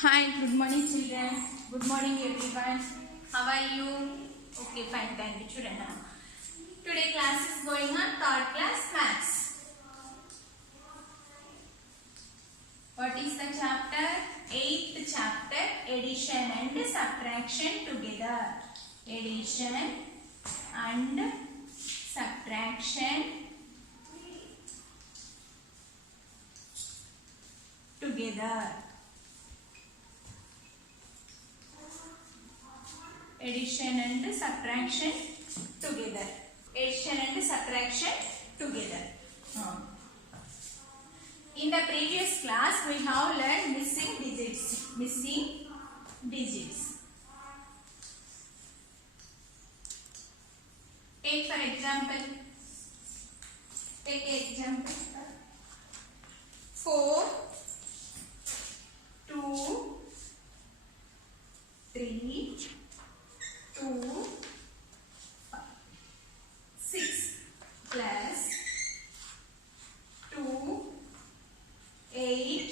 Hi, good morning children. Good morning everyone. How are you? Okay, fine, thank you children. Today class is going on third class maths. What is the chapter? 8th chapter, addition and subtraction together. Addition and subtraction together. Addition and subtraction together. Addition and subtraction together. In the previous class, we have learned missing digits. Missing digits. Take for example. Take example. 4, 2, 3, 2, 6 plus 2, 8.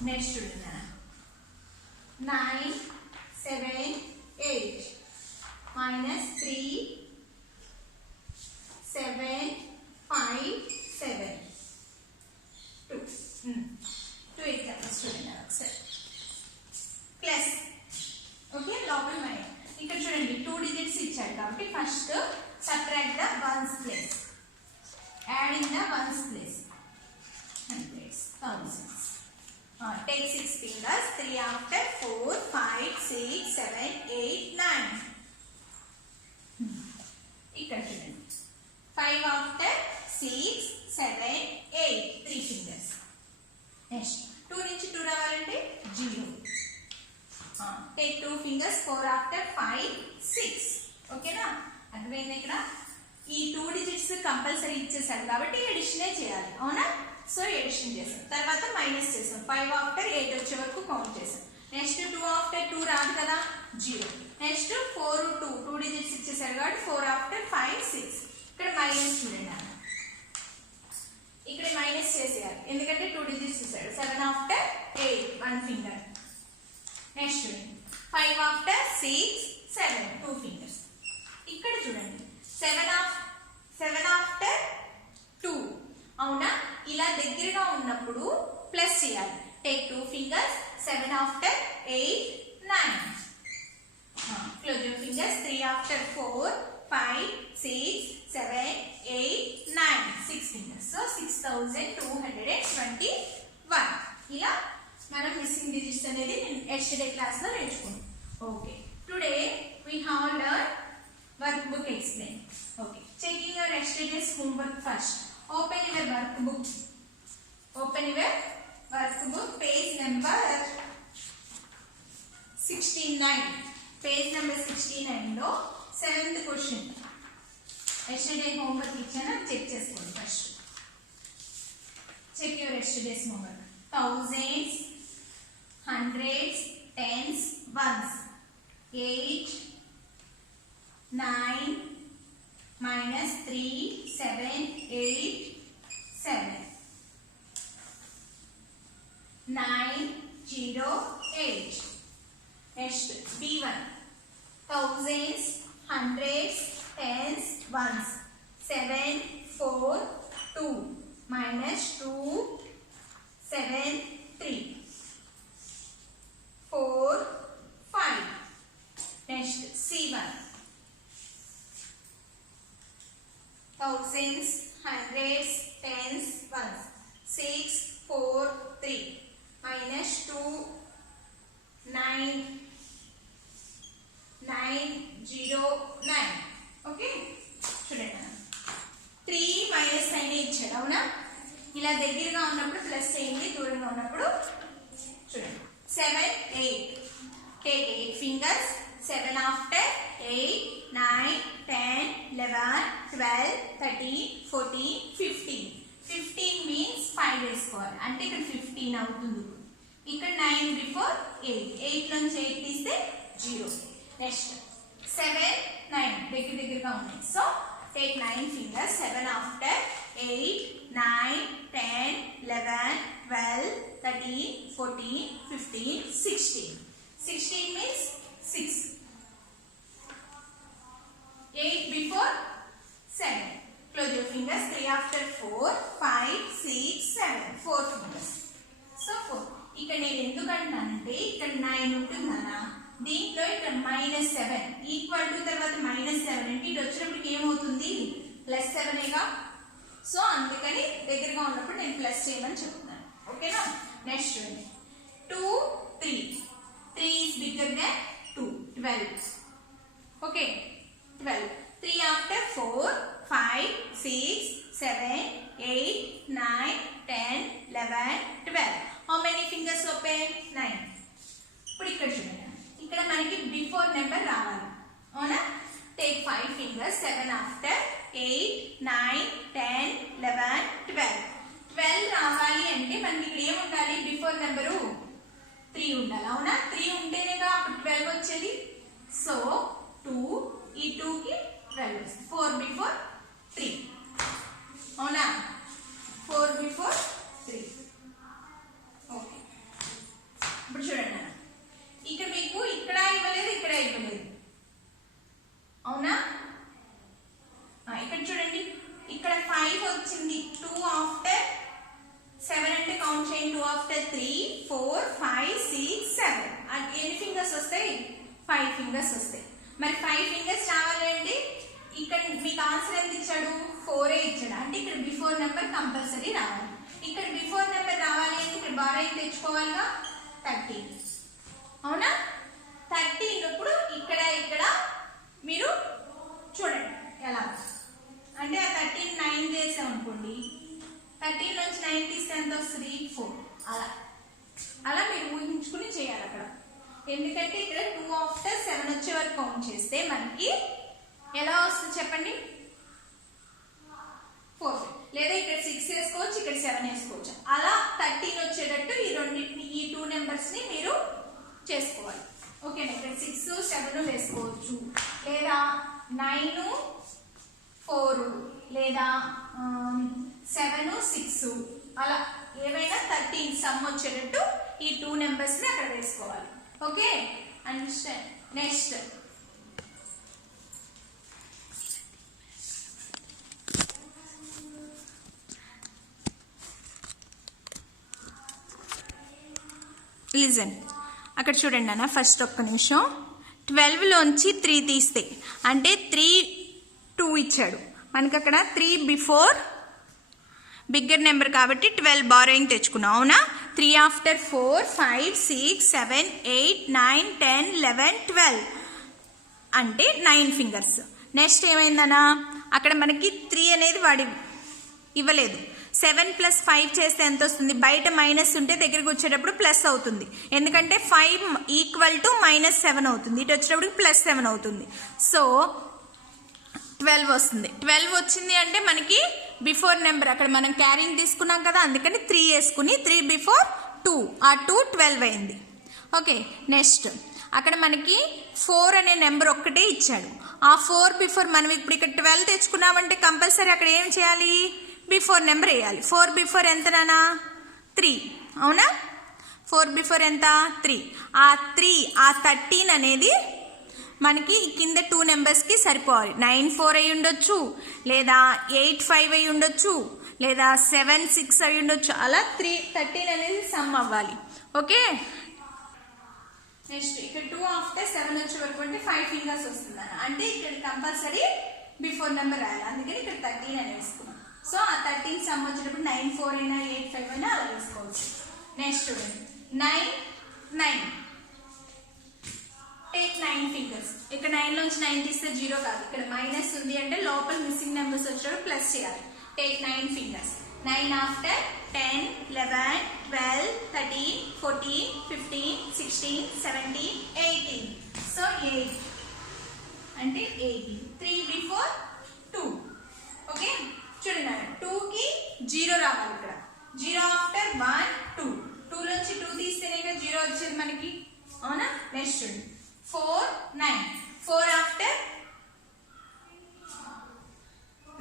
Next 9, 7, 8 minus 3, 7, 5, 7, 2. 2 examples student plus. Okay లోపల మరి ఇక్కడ చూడండి 2 digits ఇచ్చాడు కాబట్టి first subtract the ones place adding the ones place hundreds thousands take 6 fingers 3 after 4 5 6 7 8 9 ఇక్కడ చూడండి 5 after 6 7 8 3 fingers next 2 నుంచి 2 రావాలంటే 0. Take 2 fingers 4 after 5 6. ఓకేనా అర్థమైంది ఇక్కడ ఈ 2 డిజిట్స్ కంపల్సరీ ఇచ్చేసాడు కాబట్టి ఎడిషనే చేయాలి అవునా సో ఎడిషన్ చేసాం తర్వాత మైనస్ చేసాం 5 ఆఫ్టర్ 8 వచ్చే వరకు కౌంట్ చేసాం నెక్స్ట్ 2 ఆఫ్టర్ 2 రాదు కదా 0 నెక్స్ట్ 4 2 డిజిట్స్ ఇచ్చేసాడు కాబట్టి 4 ఆఫ్టర్ 5 6 ఇక్కడ మైనస్ చూడండి ఇక్కడ మైనస్ చేసేయాలి ఎందుకంటే 2 డిజిట్స్ ఇచ్చాడు 7 after 8 1 finger next 5 after 6 7 2 fingers ఇక్కడ చూడండి 7 ఆఫ్టర్ 2 అవునా ఇలా దగ్గరగా ఉన్నప్పుడు ప్లస్ చేయాలి take 2 fingers 7 after 8 9 close your fingers 3 after 4 5 6 7 8 9 6 fingers so 6221 ఇలా మనం మిస్సింగ్ డిజిట్స్ అనేది ఎస్టర్డే క్లాస్ లో నేర్చుకున్నాం okay today we have learn workbook explain okay checking your yesterday's homework first open your workbook page number 69 లో 7th question yesterday homework ఇచ్చాను check చేసుకోండి first check your yesterday's homework thousands hundreds tens ones 8 9 minus 3 7 8 7 9 0 8 next B1 thousands hundreds tens ones 7 4 2 minus 2 7 3 4 5 next C1 thousands hundreds tens ones 6 4 3 minus 2 9 0 9 okay చూడండి 3 minus sign ఇచ్చాడు అవునా ఇలా దగ్గరగా ఉన్నప్పుడు plus చేయండి దూరంగా ఉన్నప్పుడు చూడండి 7 8 టేక్ 8 ఫింగర్స్ 7 ఆఫ్టర్ 8 9 10 11 12 13 14 15 15 మీన్స్ 5 వేసుకోవాలి అంటే ఇక్కడ 15 అవుతుంది ఇక్కడ 9 బిఫోర్ 8 8 నుంచి 8 తీస్తే 0 నెక్స్ట్ 7 9 దగ్గరగా ఉన్నాయి so take 9 fingers 7 after 8 9 10 11 12 13 14, 15, 16. 16 means 6. 8 before 7. Close your fingers. 3 after 4, 5, 6, 7. 4 fingers. So 4. ఇక్కడ నేను ఎందుకు అంటున్నానంటే ఇక్కడ 9 ఉంటుందన్నా, దీంట్లో ఇక్కడ -7 ఈక్వల్ టు తర్వాత -7 అంటే ఇది వచ్చినప్పటికి ఏమవుతుంది +7గా. సో అందుకని దగ్గరగా ఉన్నప్పుడు నేను ప్లస్ చేయమని చెప్తున్నాను. ఓకేనా? Next 2, 3. 3 is bigger than 2. 12. Okay, 12. 3 after 4, 5, 6, 7, 8, 9, 10, 11, 12. How many fingers open? 9. ఇప్పుడు ఇక్కడ చూడండి, ఇక్కడ మనకి బిఫోర్ నెంబర్ రావాలి. అవునా? Take 5 fingers. 7 after 8, 9, 10, 11, 12. 12 రావాలి అంటే మనకి ఇక్కడ ఏం ఉండాలి? బిఫోర్ నెంబరు 3 ఉండాలి. అవునా? 3 ఉంటేనేగా అప్పుడు 12 వచ్చేది. సో 2, ఈ 2 కి 12 వస్తుంది. 4 బిఫోర్ 3. అవునా? 4 బిఫోర్ 3. ఓకే, ఇప్పుడు చూడండి, ఇక్కడ మీకు ఇక్కడ ఇవ్వలేదు, ఇక్కడ ఇవ్వలేదు. అవునా? ఇక్కడ చూడండి, ఇక్కడ 5 వచ్చింది. 2 ఆఫ్టర్ 7 అంటే కౌంట్ చేయండి. 2 ఆఫ్టర్ 3, 4, 5, 6, 7. ఎన్ని ఫింగర్స్ వస్తాయి? 5 ఫింగర్స్ వస్తాయి. మరి 5 ఫింగర్స్ రావాలి అంటే ఇక్కడ మీకు ఆన్సర్ ఎంత ఇచ్చాడు? 4 ఇచ్చాడు. అంటే ఇక్కడ బిఫోర్ నెంబర్ కంపల్సరీ రావాలి. ఇక్కడ బిఫోర్ నెంబర్ రావాలి అంటే ఇక్కడ బారోయింగ్ తెచ్చుకోవాలిగా 13. అవునా? 13 ఇప్పుడు ఇక్కడ మీరు చూడండి ఎలా అంటే ఆ 13 9 చేసాం అనుకోండి, 13 నుంచి 9 తీస్తే ఎంత వస్తుంది? 4. అలా మీరు ఊహించుకుని చేయాలి అక్కడ. ఎందుకంటే ఇక్కడ 2 ఆఫ్టర్ 7 వచ్చే వరకు కౌంట్ చేస్తే మనకి ఎలా వస్తుంది చెప్పండి? 4. లేదా ఇక్కడ 6 వేసుకోవచ్చు, ఇక్కడ 7 వేసుకోవచ్చు. అలా 13 వచ్చేటట్టు ఈ 2 నెంబర్స్ ని మీరు చేసుకోవాలి. ఓకేనా? ఇక్కడ 6, 7 వేసుకోవచ్చు, లేదా 9, 4, లేదా 7, 6 అలా ఏవైనా 13 సమ్ వచ్చేటట్టు ఈ 2 నెంబర్స్ ని అక్కడ వేసుకోవాలి. Okay, understand? Next listen. అక్కడ చూడండి అన్న, ఫస్ట్ ఒక్క నిమిషం. 12లోంచి 3 తీస్తే అంటే 3, 2 ఇచ్చాడు మనకి. అక్కడ 3 బిఫోర్ బిగ్గర్ నెంబర్ కాబట్టి 12 బారోయింగ్ తెచ్చుకున్నాం. అవునా? 3 ఆఫ్టర్ 4, 5, 6, 7, 8, 9, 10, 11, 12 అంటే 9 ఫింగర్స్. నెక్స్ట్ ఏమైందనా, అక్కడ మనకి 3 అనేది వాడి ఇవ్వలేదు. 7 + 5 చేస్తే ఎంత వస్తుంది? బయట మైనస్ ఉంటే దగ్గరికి వచ్చేటప్పుడు ప్లస్ అవుతుంది. ఎందుకంటే 5 ఈక్వల్ టు -7 అవుతుంది. ఇటు వచ్చేటప్పుడు +7 అవుతుంది. సో 12 వస్తుంది. 12 వచ్చింది అంటే మనకి బిఫోర్ నెంబర్ అక్కడ మనం క్యారింగ్ తీసుకున్నాం కదా, అందుకని 3 వేసుకుని 3 బిఫోర్ 2, ఆ 2 12 అయింది. ఓకే, నెక్స్ట్ అక్కడ మనకి 4 అనే నెంబర్ ఒక్కటే ఇచ్చాడు. ఆ 4 బిఫోర్ మనం ఇప్పుడు ఇక్కడ 12 తెచ్చుకున్నామంటే కంపల్సరీ అక్కడ ఏం చేయాలి? బిఫోర్ నెంబర్ వేయాలి. 4 బిఫోర్ ఎంత నానా? 3. అవునా? 4 బిఫోర్ ఎంత? 3. ఆ 13 అనేది మనకి కింద 2 నెంబర్స్కి సరిపోవాలి. 9, 4 అయి ఉండొచ్చు, లేదా 8, 5 అయి ఉండొచ్చు, లేదా 7, 6 అయి ఉండొచ్చు. అలా 13 అనేది సమ్ అవ్వాలి. ఓకే, నెక్స్ట్ ఇక్కడ 2 ఆఫ్టర్ 7 వచ్చే వరకు అంటే 5 ఫింగర్స్ వస్తుంది అంటే ఇక్కడ కంపల్సరీ బిఫోర్ నెంబర్ రాయాలి. అందుకని ఇక్కడ 13 అని వేసుకున్నాం. సో ఆ 13 సమ్ వచ్చేటప్పుడు 9, 4 అయినా 8, 5 అయినా అలా వేసుకోవచ్చు. Next 9, 9 take 9 fingers. ఇక్కడ 9 నుంచి 9 తీస్తే 0 కాదు, ఇక్కడ మైనస్ ఉంది అంటే లోపల మిస్సింగ్ నెంబర్స్ వచ్చేటప్పుడు ప్లస్ చేయాలి. Take 9 fingers. 9 after 10, 11, 12, 13, 14, 15, 16, 17, 18. So 8 అంటే 18. 3 before 2. ఓకే, చూడండి 2 కి 0 రావాలి. ఇక్కడ 0 after 1, 2. 2 నుంచి 2 తీస్తేనే 0 వచ్చేది మనకి. అవునా? నెక్స్ట్ చూడండి 4, 9. 4 after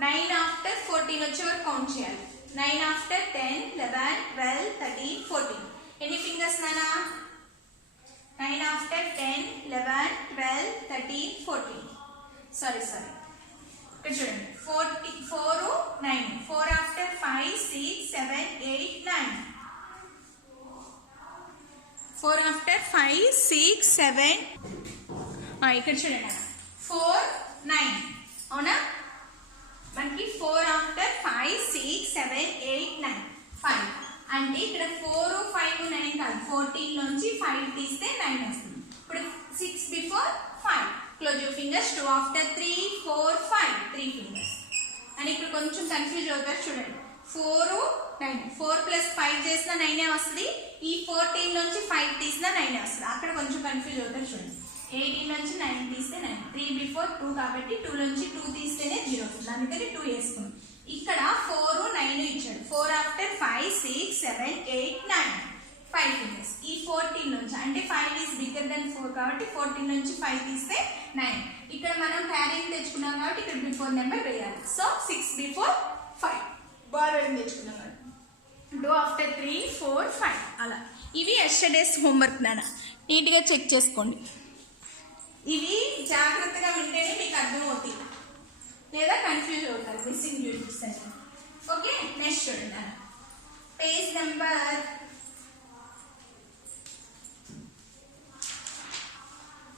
9 after 14 వచ్చే వరకు కౌంట్ చేయాలి. 9 after 10, 11, 12, 13, 14. ఎన్ని ఫింగర్స్ రాస్తున్నానా 9 after 10 11 12 13 14 సారీ ఇక్కడ చూడండి 4 9 4 after 5 6 7 8 9 4 after 5 6 7 ఇక్కడ చూడండి 4 9 అవునా మనకి 4 after 5 6 7 8 9 5 అంటే ఇక్కడ 4 5 9 కాదు 14 నుంచి 5 తీస్తే 9 వస్తుంది ఇప్పుడు 6 before 5 close your fingers 2 after 3 4 5 3 fingers అని ఇక్కడ కొంచెం కన్ఫ్యూజ్ అవుతారు చూడండి 4 9 4 plus 5 చేసినా 9 వస్తుంది ఈ 14 నుంచి 5 తీసినా 9 వస్తుంది అక్కడ కొంచెం కన్ఫ్యూజ్ అవుతారు చూడండి 18 నుంచి 9 తీస్తే 9 3 before 2 కాబట్టి 2 నుంచి 2 తీస్తేనే 0 వస్తుంది అందుకని 2 వేసుకుందాం ఇక్కడ 4 9 ఇచ్చాడు 4 after 5 6 7 8 9 5 ఫింగర్స్ ఈ 14 నుంచి అంటే 5 is bigger than 4 కాబట్టి 14 నుంచి 5 తీస్తే 9 ఇక్కడ మనం క్యారింగ్ తెచ్చుకున్నాం కాబట్టి ఇక్కడ బిఫోర్ నెంబర్ వేయాలి సో 6 before 5 బారోయింగ్ తెచ్చుకున్నాం కాబట్టి 2 after 3 4 5 అలా ఇవి ఎస్టర్డేస్ హోంవర్క్ నాన్న నీట్గా చెక్ చేసుకోండి ఇవి జాగ్రత్తగా వింటేనే మీకు అర్థమవుతాయి లేదా కన్ఫ్యూజ్ అవుతారు మిస్సింగ్ యూనిట్స్ అని ఓకే నెక్స్ట్ చూడండి పేజ్ నెంబర్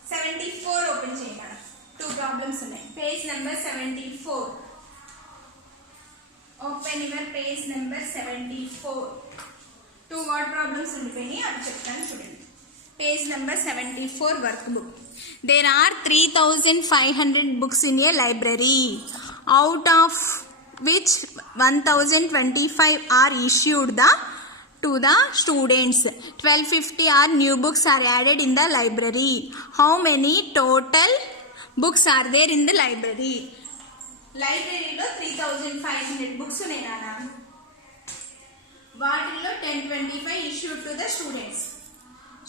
74 ఓపెన్ చేయండి మేడం 2 ప్రాబ్లమ్స్ ఉన్నాయి page number 74 open your page number 74 2 word problems ఉండిపోయినాయి అవి చెప్తాను చూడండి page number 74 workbook there are 3500 books in a library out of which 1025 are issued to the students 1250 are new books are added in the library how many total books are there in the library లైబ్రరీలో 3500 books ఉన్నాయి నాన్న వాటిల్లో 1025 issued to the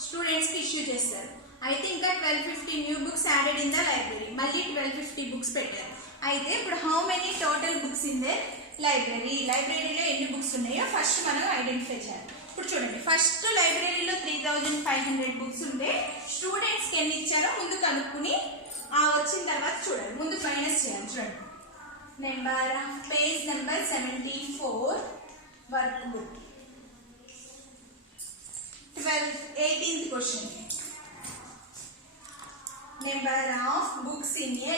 students కి issue చేస్తారు అయితే ఇంకా 1250 new books added in the library మళ్ళీ 1250 books పెట్టారు అయితే ఇప్పుడు how many total books in the లైబ్రరీలో ఎన్ని బుక్స్ ఉన్నాయో ఫస్ట్ మనం ఐడెంటిఫై చేయాలి ఇప్పుడు చూడండి ఫస్ట్ లైబ్రరీలో 3500 బుక్స్ ఉంటే స్టూడెంట్స్ కి ఎన్ని ఇచ్చారో ముందు కనుక్కుని ఆ వచ్చిన తర్వాత చూడాలి ముందు మైనస్ చేయాలి చూడండి number page number 74 work book 18th question number of books in a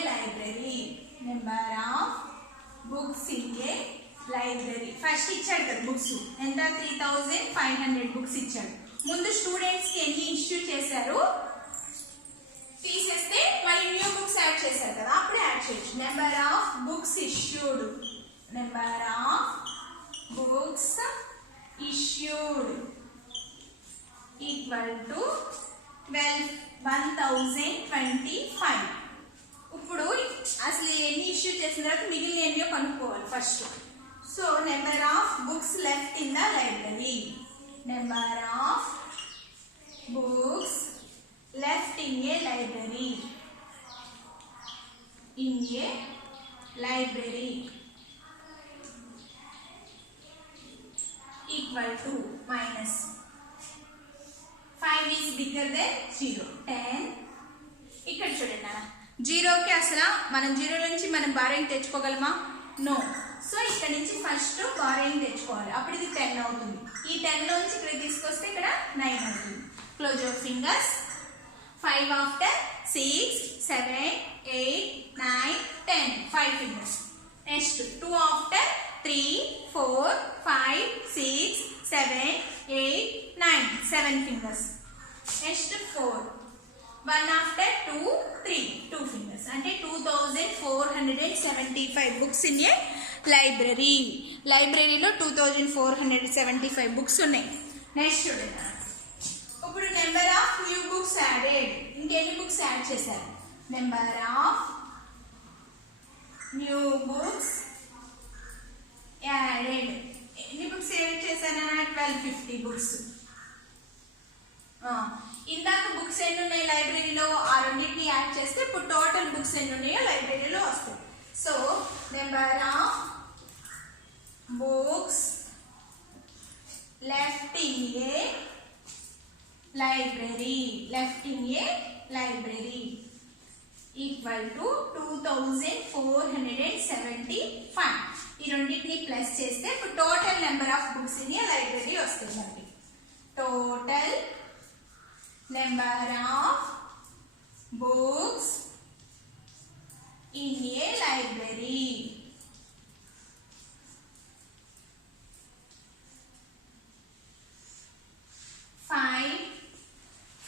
library first ఇచ్చాడు కదా బుక్స్ ఎంత 3500 బుక్స్ ఇచ్చాడు ముందు స్టూడెంట్స్ కి ఎన్ని ఇష్యూ చేశారు తీసేస్తే మళ్ళీ న్యూ బుక్స్ యాడ్ చేశారు కదా అప్పుడే యాడ్ చేయొచ్చు number of books issued equal to 1025 ఇప్పుడు అసలు ఎన్ని ఇష్యూ చేసిన తర్వాత మిగిలిన ఎన్నో కనుక్కోవాలి first so number of books left in the library equal to minus 5 is bigger than 0 10 ఇక్కడ చూడండి అన్న 0 కి అసలు మనం 0 నుంచి మనం బారోయింగ్ తెచ్చుకోగలమా నో సో ఇక్కడ నుంచి ఫస్ట్ బారోయింగ్ తెచ్చుకోవాలి అప్పుడు ఇది 10 అవుతుంది ఈ 10 నుంచి ఇక్కడ తీసుకొస్తే ఇక్కడ 9 అవుతుంది close your fingers 5 after 6 7 8 9 10 5 fingers next 2 after 3 4 5 6 7 8 9 7 fingers next 4 1 after 2 3 2 fingers అంటే 2475 books in a లైబ్రరీలో 2475 books ఉన్నాయి నెక్స్ట్ చూడండి ఇప్పుడు number of new books added ఇంకెన్ని బుక్స్ యాడ్ చేశారు number of new books added ఎన్ని బుక్స్ యాడ్ చేశారా 1250 బుక్స్ ఇందాక బుక్స్ ఎన్ని ఉన్నాయి లైబ్రరీలో ఆ రెండింటిని యాడ్ చేస్తే ఇప్పుడు టోటల్ బుక్స్ ఎన్ని ఉన్నాయో లైబ్రరీలో వస్తాయి so number of books left in a library, left in a library equal to 2475. ఈ రెండింటిని ప్లస్ చేస్తే ఇప్పుడు total number of books in a library వస్తుంది. Total number of books in a library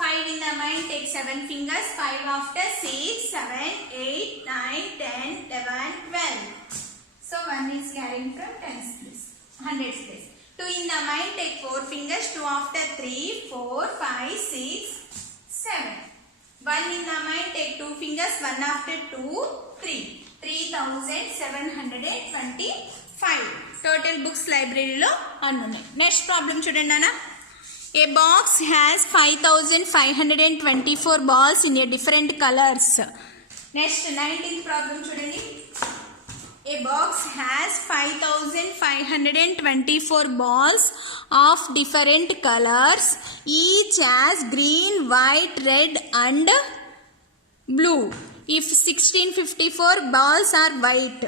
Five in the mind, take 7 fingers, 5 after 6, 7, 8, 9, 10, 11, 12. So 1 is carrying from 10's place, 100's place. 2 in the mind, take 4 fingers, 2 after 3, 4, 5, 6, 7. 1 in the mind, take 2 fingers, 1 after 2, 3. 3725. Total books library lo annunnayi. Next problem chudandi nana. A box has 5524 balls in a different colors. Next 19th problem chudandi. A box has 5524 balls of different colors. Each has green, white, red and blue. If 1654 balls are white,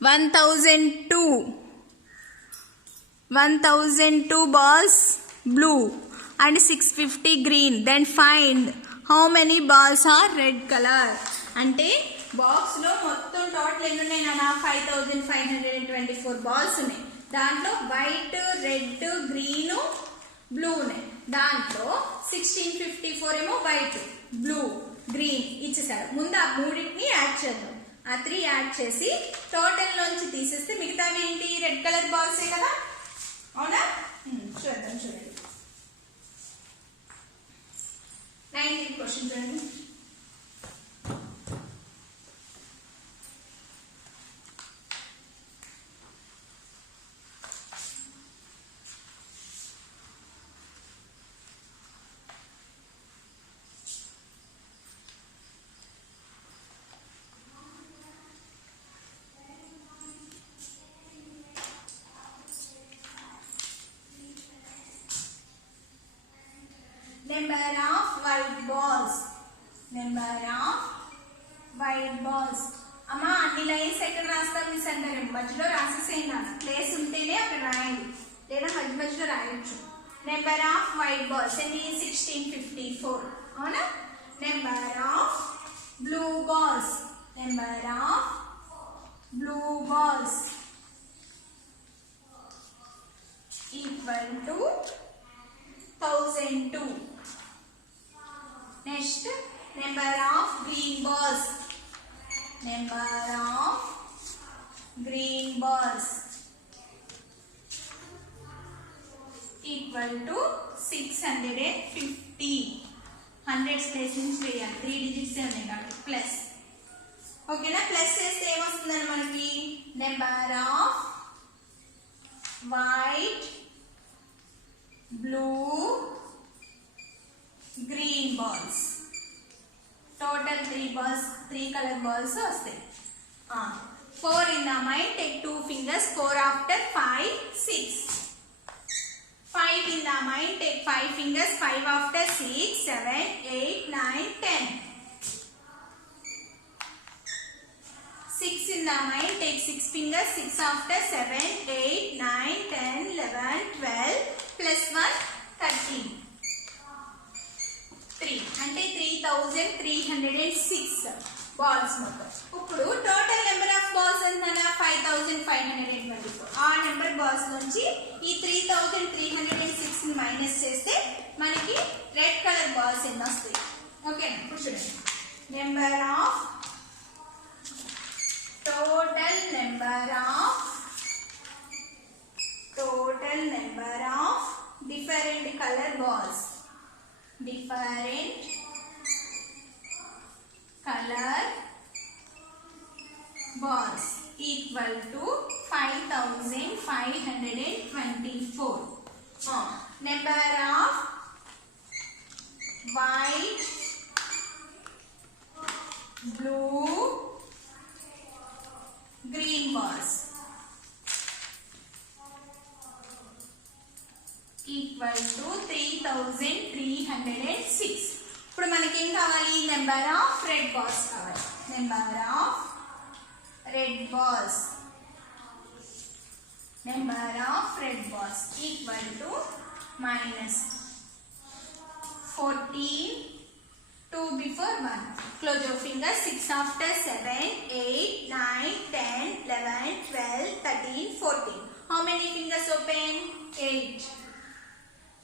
1002 balls blue and 650 green, then find how many balls are red color. Ante box lo mottham total enni unnai nana 5524 balls unnai. Dantlo white, red, green, blue unnai. Dantlo 1654 emo white, blue, green ఇచ్చేసారు. ముందు ఆ మూడింటిని add చేద్దాం. ఆ 3 add చేసి total లోంచి తీసేస్తే మిగతావి ఏంటి? రెడ్ కలర్ బాల్సే కదా, అవునా? చూద్దాం, చూడండి. 19th క్వశ్చన్ చూడండి. Number of white balls. Number of white balls. అమ్మా అన్ని లైన్స్ ఎక్కడ రాస్తాం మిస్ అంటారు? మధ్యలో రాసేసేయండి. అన్న ప్లేస్ ఉంటేనే అక్కడ రాయండి, లేదా మధ్య మధ్యలో రాయొచ్చు. నెంబర్ ఆఫ్ వైట్ బాల్స్ ఎన్ని? 1654, అవునా? Number of blue balls. Number of blue balls equal to 1002. Next, number of green balls. Number of green balls equal to 650. 100 place నుంచి వేయాలి, 3 digits ఉన్నాయి కాబట్టి ప్లస్. ఓకేనా? ప్లస్ చేస్తే ఏమొస్తుందని మనకి? Number off white, blue, green balls. Total 3 balls, 3 color balls వస్తాయి. 4 in the mind, take 2 fingers, 4 after 5, 6. 5 in the mind, take 5 fingers, 5 after 6, 7, 8, 9, 10. 6 in the mind, take 6 fingers, 6 after 7, 8, 9, 10, 11, 12, plus 1, 13. 3 అంటే 3306 balls మొత్తం. ఇప్పుడు total number of balls ఎంత? 5524. ఆ number balls నుంచి ఈ 3306 ని minus చేస్తే మనకి రెడ్ కలర్ బాల్స్ ఎన్ని వస్తాయి? ఓకేనా? ఇప్పుడు చూడండి. Number of total number of different colour balls. Different color balls equal to 5524. Number of white, blue, green balls equal to 3306. ఇప్పుడు మనకి ఏం కావాలి? నెంబర్ ఆఫ్ రెడ్ బాల్స్ కావాలి. Number of red balls, number of red balls equal to minus 14, 2 before 1. Close your fingers. 6 after 7, 8, 9, 10, 11, 12, 13, 14. How many fingers open? 8.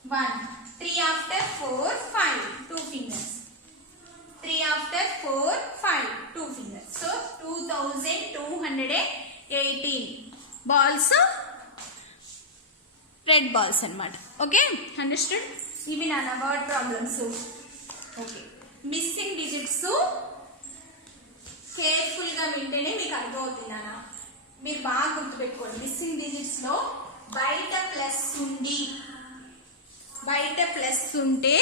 1. 3 after 4, 5. 2 fingers. 3 after 4, 5. 2 fingers. So 2218 balls, red balls anamata. Okay, understood? Ivi nana word problems. Okay, missing digits careful గా వింటేనే మీకు అర్థమవుతుంది నాన్న. మీరు బాగా గుర్తుపెట్టుకోండి. Missing digits లో బయట ప్లస్ ఉంటే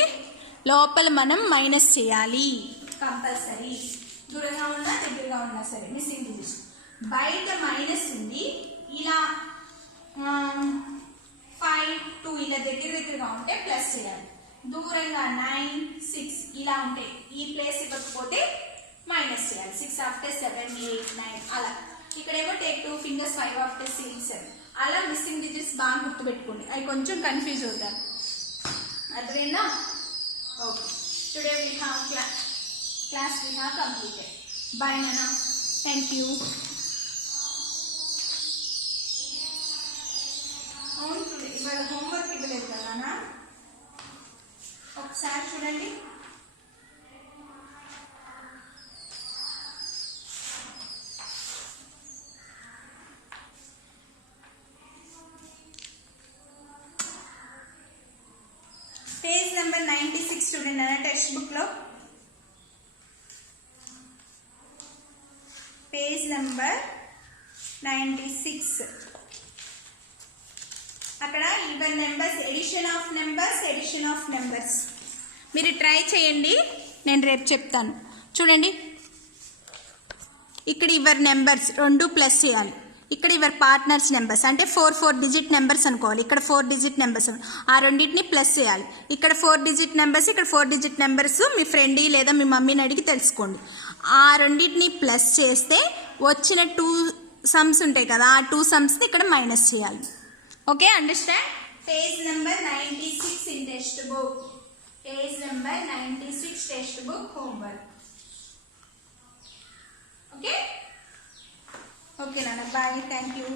లోపల మనం మైనస్ చేయాలి కంపల్సరీ. దూరంగా ఉన్నా దగ్గరగా ఉన్నా సరే మిస్సింగ్ డిజిట్స్. బయట మైనస్ ఉంది, ఇలా 5, 2 ఇలా దగ్గరగా ఉంటే ప్లస్ చేయాలి. దూరంగా 9, 6 ఇలా ఉంటే ఈ ప్లేస్ ఇవ్వకపోతే మైనస్ చేయాలి. 6 after 7, 8, 9 అలా. ఇక్కడేమో టేక్ 2 fingers, 5 after 6, 7 అలా. మిస్సింగ్ డిజిట్స్ బాగా గుర్తుపెట్టుకోండి, అవి కొంచెం కన్ఫ్యూజ్ అవుతారు. అర్థమైందా? Okay, today we have class we have completed. Bye Nana, thank you. అవును, ఇవాళ హోంవర్క్ ఇవ్వలేదు కదా నాన్న, ఒకసారి చూడండి. పేజ్ నెంబర్ 96 చూడండి అన్న టెక్స్ట్ బుక్ లో. Page number 96. అక్కడ even numbers, addition of numbers మీరు ట్రై చేయండి, నేను రేపు చెప్తాను. చూడండి, ఇక్కడ ఇవర్ నెంబర్స్ 2 ప్లస్ చేయాలి. ఇక్కడ ఇవర్ పార్ట్నర్స్ నెంబర్స్ అంటే 4 డిజిట్ నెంబర్స్ అనుకోవాలి. ఇక్కడ 4 డిజిట్ నెంబర్స్, ఆ రెండింటిని ప్లస్ చేయాలి. ఇక్కడ 4 డిజిట్ నెంబర్స్, ఇక్కడ 4 డిజిట్ నెంబర్స్. మీ ఫ్రెండ్ లేదా మీ మమ్మీని అడిగి తెలుసుకోండి. ఆ రెండింటిని ప్లస్ చేస్తే వచ్చిన 2 సమ్స్ ఉంటాయి కదా, ఆ 2 సమ్స్ని ఇక్కడ మైనస్ చేయాలి. Okay, understand? Page number 96 in text book. Page number 96 text book homework. Okay, okay నాన్న, బాయ్, థ్యాంక్ యూ.